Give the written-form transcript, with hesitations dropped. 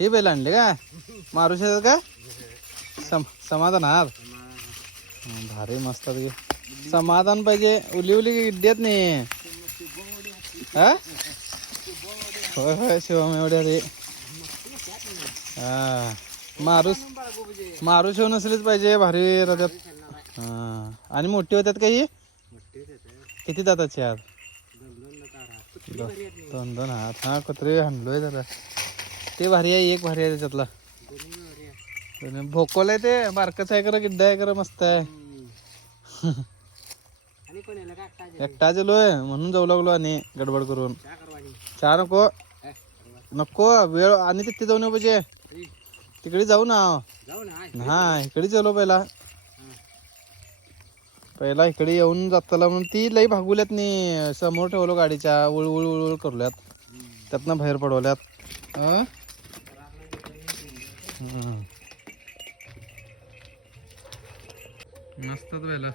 हे बैल आणले का मारू शकतात का समाधान आहात भारी मस्त समाधान पाहिजे उली उली देत नाही हा होय होय शिवम एवढ्या रे हा मारू शिव नसलीच पाहिजे भारी राहतात हा आणि मोठी होतात काही किती दाताची आहात दोन दोन हात हा कुत्रे हाणलोय जरा ते भारी आहे एक भारी आहे त्याच्यातला भोकोल ते बारकच आहे कर गिड्डा आहे कर मस्त आहे एकटा लोय म्हणून जाऊ लागलो आणि गडबड करून चहा नको नको वेळ आणि तिथे जाऊन पाहिजे तिकडे जाऊ ना हा इकडे गेलो पहिला इकडे येऊन जाताला म्हणून ती लई भागवल्यात नाही समोर ठेवलो गाडीच्या उळउळ उळउळ करल्यात त्यातनं बाहेर पडवल्यात मस्तच व्हायला